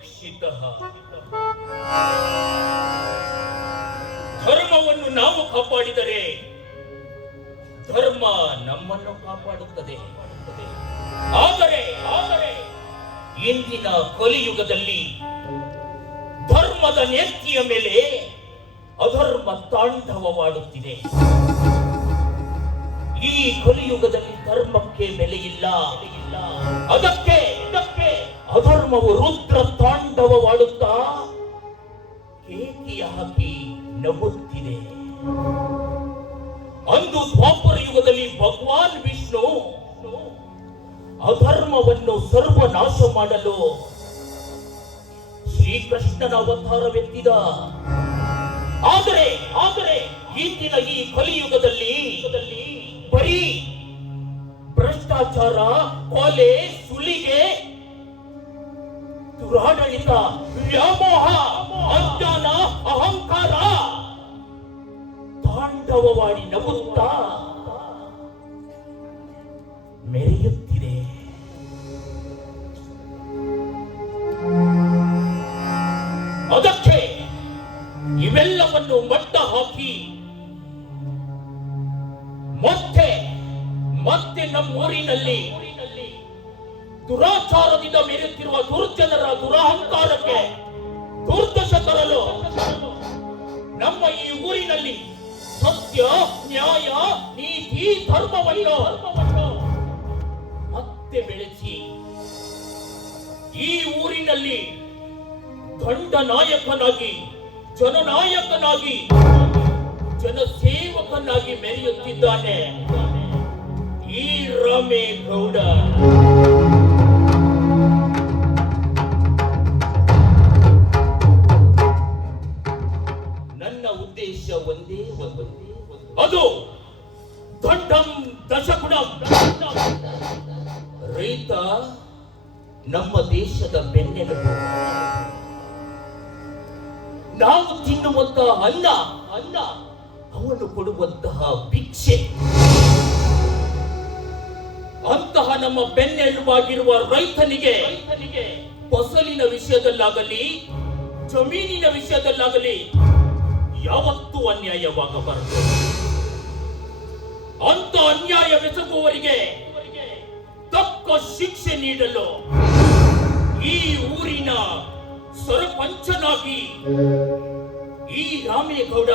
ರಕ್ಷಿತಃ. ಧರ್ಮವನ್ನು ನಾವು ಕಾಪಾಡಿದರೆ ಧರ್ಮ ನಮ್ಮನ್ನು ಕಾಪಾಡುತ್ತದೆ. ಆದರೆ ಇಂದಿನ ಕಲಿಯುಗದಲ್ಲಿ ಧರ್ಮದ ನೆತ್ತಿಯ ಮೇಲೆ ಅಧರ್ಮ ತಾಂಡವವಾಡುತ್ತಿದೆ. ಈ ಕಲಿಯುಗದಲ್ಲಿ ಧರ್ಮಕ್ಕೆ ಬೆಲೆ ಇಲ್ಲ. ಅದಕ್ಕೆ ಅಧರ್ಮವು ರುದ್ರ ತಾಂಡವವಾಡುತ್ತಾ ಕೇಕಿಯ ಹಾಕಿ ನಗುತ್ತಿದೆ. ಅಂದು ದ್ವಾಪರ ಯುಗದಲ್ಲಿ ಭಗವಾನ್ ವಿಷ್ಣು ಅಧರ್ಮವನ್ನು ಸರ್ವನಾಶ ಮಾಡಲು ಶ್ರೀಕೃಷ್ಣನ ಅವತಾರವೆತ್ತಿದ. ಆದರೆ ಇಂದಿನ ಈ ಕಲಿಯುಗದಲ್ಲಿ ಬರೀ ಭ್ರಷ್ಟಾಚಾರ, ಕೊಲೆ, ಸುಲಿಗೆ, ದುರಾಡಳಿತ, ವ್ಯಾಮೋಹ, ಅಜ್ಞಾನ, ಅಹಂಕಾರ ತಾಂಡವವಾಡಿ ನಗುತ್ತಾ ಮೆರೆಯುತ್ತಿದೆ. ಅದಕ್ಕೆ ಇವೆಲ್ಲವನ್ನು ಮಟ್ಟ ಹಾಕಿ ಮತ್ತೆ ನಮ್ಮೂರಿನಲ್ಲಿ ದುರಾಚಾರದಿಂದ ಮೆರೆಯುತ್ತಿರುವ ದುರ್ಜನರ ದುರಹಂಕಾರಕ್ಕೆ ದುರ್ದಶ ತರಲು ನಮ್ಮ ಈ ಊರಿನಲ್ಲಿ ಸತ್ಯ, ನ್ಯಾಯ, ನೀತಿ, ಧರ್ಮವನ್ನು ಮತ್ತೆ ಬೆಳೆಸಿ ಈ ಊರಿನಲ್ಲಿ ದಂಡನಾಯಕನಾಗಿ, ಜನನಾಯಕನಾಗಿ, ಜನಸೇವಕನಾಗಿ ಮೆರೆಯುತ್ತಿದ್ದಾನೆ ಈ ರಾಮೇಗೌಡ. ನನ್ನ ಉದ್ದೇಶ ಒಂದೇ ಒಂದು, ಅದು ದಂಡಂ ದಶಗುಣಂ. ರೈತ ನಮ್ಮ ದೇಶದ ಬೆನ್ನೆಲುಬು. ನಾವು ತಿನ್ನುವಂತಹ ಅನ್ನ ಅವನು ಕೊಡುವಂತಹ ಭಿಕ್ಷೆ. ಅಂತಹ ನಮ್ಮ ಬೆನ್ನೆಲುಬಾಗಿರುವ ರೈತನಿಗೆ ಫಸಲಿನ ವಿಷಯದಲ್ಲಾಗಲಿ, ಜಮೀನಿನ ವಿಷಯದಲ್ಲಾಗಲಿ ಯಾವತ್ತೂ ಅನ್ಯಾಯವಾಗಬಾರದು. ಅಂತ ಅನ್ಯಾಯವೆಸಗುವವರಿಗೆ ತಕ್ಕ ಶಿಕ್ಷೆ ನೀಡಲು ಈ ಊರಿನ ಸರ್ಪಂಚನಾಗಿ ಈ ರಾಮೇಗೌಡ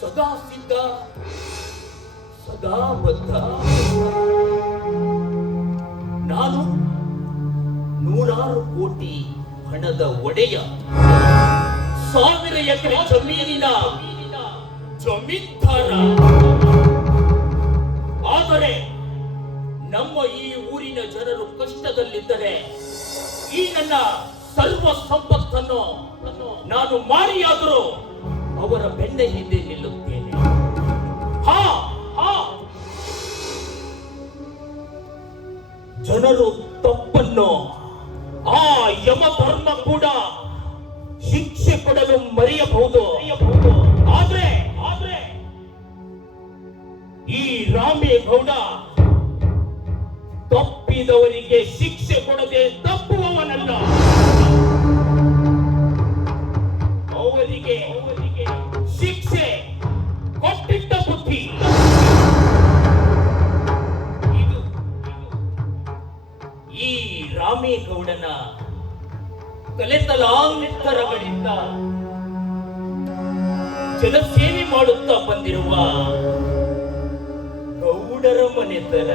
ಸದಾ ಸಿದ್ಧ, ಸದಾ ಬದ್ಧ. ನಾನು 100 ಕೋಟಿ ಹಣದ ಒಡೆಯ, 1000 ಎಕರೆ ಜಮೀನಿನ ಜಮೀನ್ದಾರ. ಆದರೆ ನಮ್ಮ ಈ ಊರಿನ ಜನರು ಕಷ್ಟದಲ್ಲಿದ್ದರೆ ಈ ನನ್ನ ಸರ್ವ ಸಂಪತ್ತನ್ನು ನಾನು ಮಾರಿಯಾದರೂ ಅವರ ಬೆನ್ನ ಹಿಂದೆ ನಿಲ್ಲುತ್ತೇನೆ. ಜನರು ತಪ್ಪನ್ನು ಆ ಯಮ ಧರ್ಮ ಕೂಡ ಶಿಕ್ಷೆ ಕೊಡಲು ಮರೆಯಬಹುದು. ಆದ್ರೆ ಈ ರಾಮೇಗೌಡ ತಪ್ಪಿದವರಿಗೆ ಶಿಕ್ಷೆ ಕೊಡದೆ ತಪ್ಪುವವನಲ್ಲ. ಅವರಿಗೆ ಶಿಕ್ಷೆ ಕೊಟ್ಟಿದ್ದ ಬುದ್ಧಿ. ಇದು ಈ ರಾಮೇಗೌಡನ ತಲೆತಲಾಂತರಗಳಿಂದ ಜನಸೇವೆ ಮಾಡುತ್ತಾ ಬಂದಿರುವ ಗೌಡರ ಮನೆತನ.